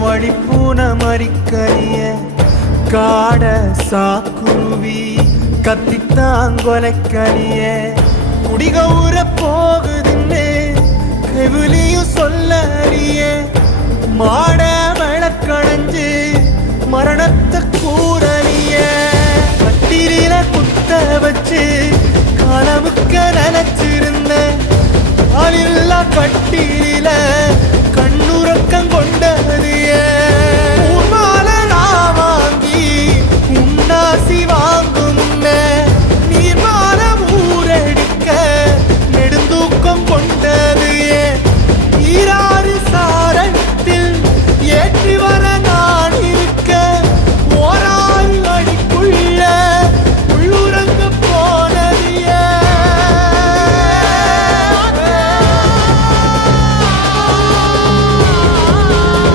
வழிப்பூன மறிக்கரிய காட சாக்குருவி கத்தித்தான் கத்தித்தாங்கொலைக்கரிய குடிகவுற போகுதுன்னு கெவிலியும் சொல்ல அறிய மாட வழக்கடைஞ்சு மரணத்தை கூறலிய கட்டில குத்த வச்சு